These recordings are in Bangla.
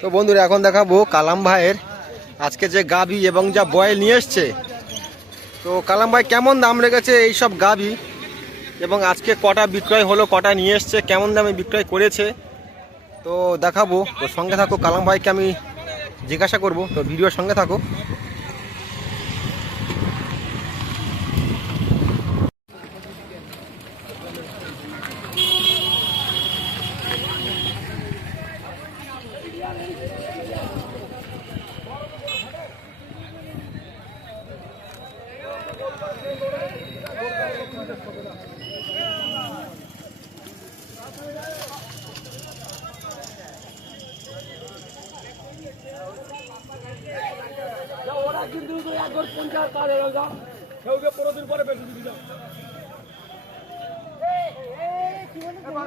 তো বন্ধুরা, এখন দেখাবো কালাম ভাইয়ের আজকে যে গাভি এবং যা বয়েল নিয়ে এসছে। তো কালাম ভাই, কেমন দাম রেখেছে এইসব গাভি? এবং আজকে কটা বিক্রয় হলো, কটা নিয়ে এসছে, কেমন দামে বিক্রয় করেছে? তো দেখাবো, তো সঙ্গে থাকো, কালাম ভাইকে আমি জিজ্ঞাসা করব। তো ভিডিওর সঙ্গে থাকো। ওরা কিন্তু একবার পঞ্চাশ কাজ হয়ে যাও কেউকে পনেরো দিন পরে বেশি দিবি যাও আমার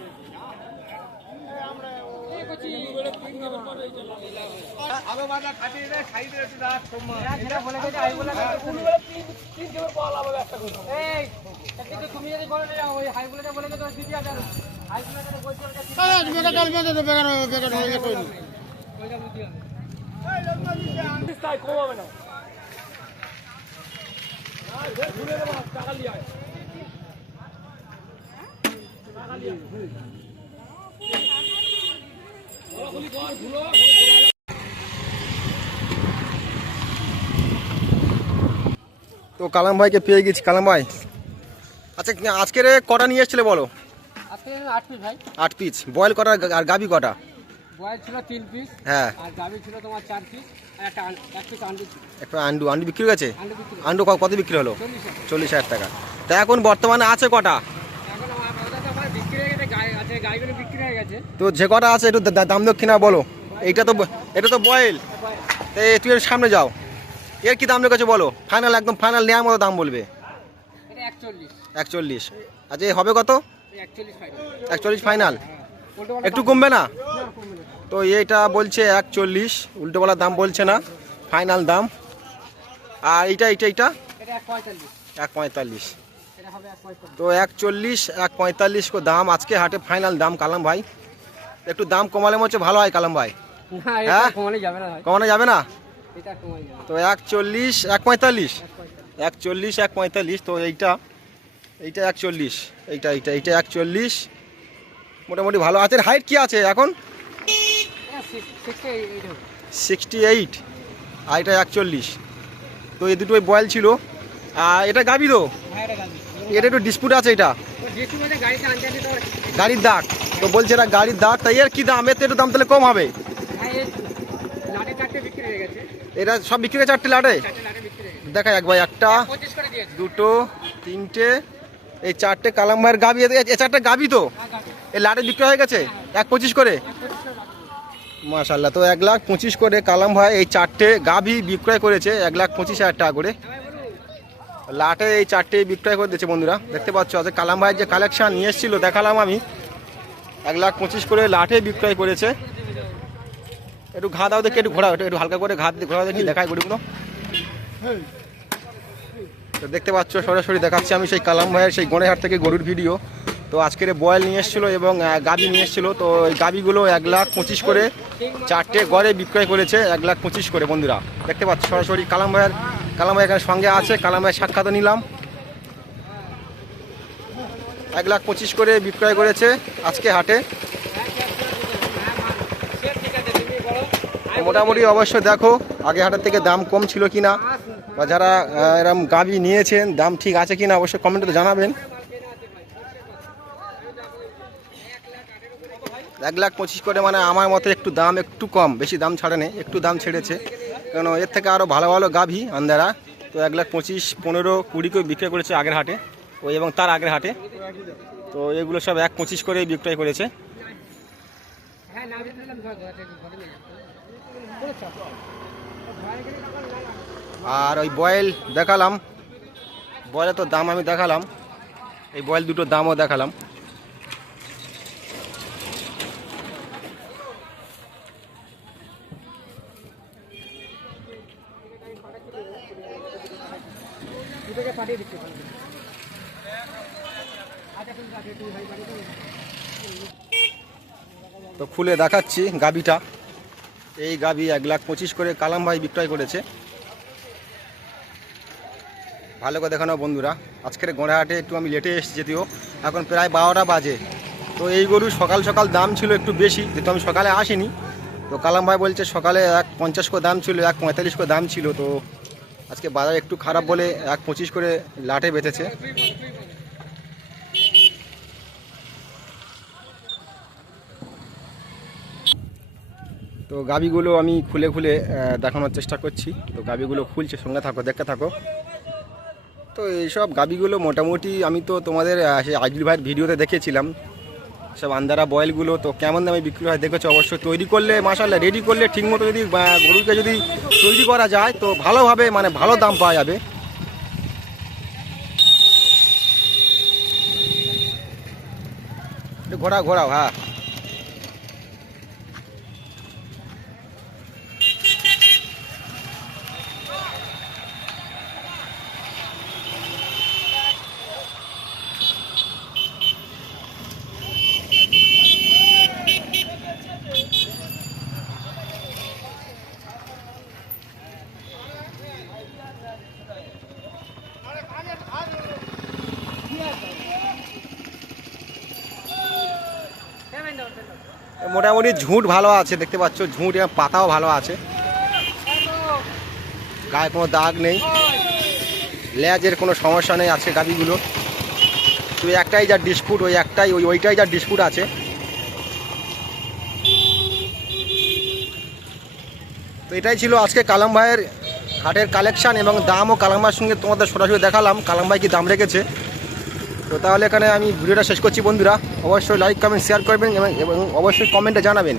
লে পত্র আনবে তো গরুটা আরও বাজার খাটিয়ে দেয় সাইডে একটু রাখ কমাবে না টাকা লিয়ে টাকা লিয়ে তো কালাম ভাইকে পেয়ে গেছি। কালাম ভাই আচ্ছা আজকের কটা নিয়ে এসেছিলে বলো? আট পিস বয়েল কটা আর গাবি কটা? হ্যাঁ। আন্ডি আন্ডু। বিক্রি হয়ে গেছে? আন্ডু কত বিক্রি হলো? চল্লিশ হাজার টাকা। তা এখন বর্তমানে আছে কটা এখন আমার ওটা তো আমার বিক্রি হয়ে গেছে গায়ে আছে গাইগুলো বিক্রি হয়ে গেছে তো যে কটা আছে একটু দাম দক্ষিণা বলো। এইটা তো এটা তো বয়েল এই তুই এর সামনে যাও। এর কি দাম রেখেছে বলো? ফাইনাল একদম ফাইনাল নেওয়ার মতো দাম বলবে। একচল্লিশ। আচ্ছা হবে কত? একচল্লিশ ফাইনাল একটু কমবে না? তো এইটা বলছে একচল্লিশ। উল্টোবেলা দাম বলছে না। ফাইনাল দাম। আর এইটা এইটা এইটা? এক পঁয়তাল্লিশ। তো এক চল্লিশ এক পঁয়তাল্লিশ কো দাম। আজকে হাটে ফাইনাল দাম কালাম ভাই। একটু দাম কমালে মনে হচ্ছে ভালো হয় কালাম ভাই। হ্যাঁ? কমানো যাবে না? তো এক চল্লিশ এক পঁয়তাল্লিশ এক চল্লিশ এক পঁয়তাল্লিশ তো এইটা এইটা এক চল্লিশ এইটা এইটা এইটা এক চল্লিশ মোটামুটি ভালো আছে। হাইট কি আছে এখন? সিক্সটি এইট হবে। সিক্সটি এইট আর এটা একচল্লিশ। তো এই দুটোই বয়েল ছিল। আর এটা গাবি তো? হ্যাঁ এটা একটু ডিসপুট আছে এটা। গাড়ির দাগ। তো বলছে এটা গাড়ির দাগ, তাই এর কি দাম? এর তো একটু দাম তাহলে কম হবে। এটা সব বিক্রি হয়ে চারটে লাটে? দেখা এক ভাই একটা, দুটো, তিনটে, এই চারটে কালাম ভাইয়ের গাবি, এ- চারটে গাবি তো? এই লাটে বিক্রি হয়ে গেছে? এক পঁচিশ করে। মাশাল্লাহ তো এক লাখ পঁচিশ করে কালাম ভাই এই চারটে গাভি বিক্রয় করেছে, এক লাখ পঁচিশ হাজার টাকা করে। লাটে এই চারটে বিক্রয় করে দিয়েছে বন্ধুরা। দেখতে পাচ্ছ, আজকে কালাম ভাইয়ের যে কালেকশান নিয়ে এসেছিল দেখালাম আমি। এক লাখ পঁচিশ করে লাটে বিক্রয় করেছে। একটু ঘা দাও দেখি, একটু ঘোরা একটু হালকা করে ঘা ঘোরাও দেখি, দেখাই গরুগুলো। তো দেখতে পাচ্ছ, সরাসরি দেখাচ্ছি আমি সেই কালাম ভাইয়ের সেই গণেহাট থেকে গরুর ভিডিও। তো আজকের বয়েল নিয়ে এসেছিল এবং গাবি নিয়ে এসেছিল। তো এই গাবিগুলো এক লাখ পঁচিশ করে চারটে গড়ে বিক্রয় করেছে, এক লাখ পঁচিশ করে বন্ধুরা। দেখতে পাচ্ছ, সরাসরি কালাম ভাইয়ের কালাম ভাই এখানে সঙ্গে আছে কালাম ভাইয়ের সাক্ষাৎ নিলাম। এক লাখ পঁচিশ করে বিক্রয় করেছে আজকে হাটে। মোটামুটি অবশ্যই দেখো, আগে হাটের থেকে দাম কম ছিল কিনা, বা যারা এরম গাবি নিয়েছেন, দাম ঠিক আছে কিনা অবশ্যই কমেন্টে জানাবেন। এক লাখ পঁচিশ করে মানে আমার মতে একটু দাম একটু কম, বেশি দাম ছাড়ে নেই একটু দাম ছেড়েছে। কেন এর থেকে আরও ভালো ভালো গাভি আন্দারা তো এক লাখ পঁচিশ, পনেরো, কুড়ি করে বিক্রয় করেছে আগের হাটে। ও এবং তার আগের হাটে। তো এগুলো সব এক পঁচিশ করে বিক্রয় করেছে। আর ওই বয়েল দেখালাম। বয়েলের তো দাম আমি দেখালাম। এই বয়েল দুটো দামও দেখালাম। দুটোকে পাঠিয়ে দিচ্ছি আচ্ছা তো খুলে দেখাচ্ছি গাবিটা। এই গাবি এক লাখ পঁচিশ করে কালাম ভাই বিক্রয় করেছে। ভালো করে দেখানো বন্ধুরা, আজকের গোড়াহাটে একটু আমি লেটে এসেছি যদিও, এখন প্রায় বারোটা বাজে। তো এই গরু সকাল সকাল দাম ছিল একটু বেশি, যেহেতু আমি সকালে আসিনি, তো কালাম ভাই বলছে সকালে এক পঞ্চাশ করে দাম ছিল, এক পঁয়তাল্লিশ করে দাম ছিল, তো আজকে বাজার একটু খারাপ বলে এক পঁচিশ করে লাটে বেঁচেছে তো গাবিগুলো আমি খুলে খুলে দেখানোর চেষ্টা করছি। তো গাবিগুলো খুলছে, সঙ্গে থাকো, দেখতে থাকো। তো এইসব গাবিগুলো মোটামুটি আমি তো তোমাদের সেই আজলি ভাইয়ের ভিডিওতে দেখেছিলাম। সব আন্দারা বয়েলগুলো তো কেমন দামে বিক্রি হয় দেখেছ? অবশ্যই তৈরি করলে মাসাল্লাহ রেডি করলে ঠিকমতো যদি গরুকে যদি তৈরি করা যায়, তো ভালোভাবে মানে ভালো দাম পাওয়া যাবে। ঘোরা ঘোরাও হ্যাঁ। মোটামুটি ঝুঁট ভালো আছে, দেখতে পাচ্ছ ঝুঁট এবং পাতাও ভালো আছে। গায়ে কোনো দাগ নেই। লেজের কোনো সমস্যা নেই আছে গাড়িগুলো। তো একটাই যা ডিসপুট ওই একটাই, ওই ওইটাই যা ডিসপুট আছে। তো এটাই ছিল আজকে কালাম ভাইয়ের হাটের কালেকশান এবং দামও কালাম ভাইয়ের সঙ্গে তোমাদের সরাসরি দেখালাম। কালাম ভাই কি দাম রেখেছে? তো তাহলে এখানে আমি ভিডিওটা শেষ করছি বন্ধুরা। অবশ্যই লাইক কমেন্ট শেয়ার করবেন এবং অবশ্যই কমেন্টে জানাবেন।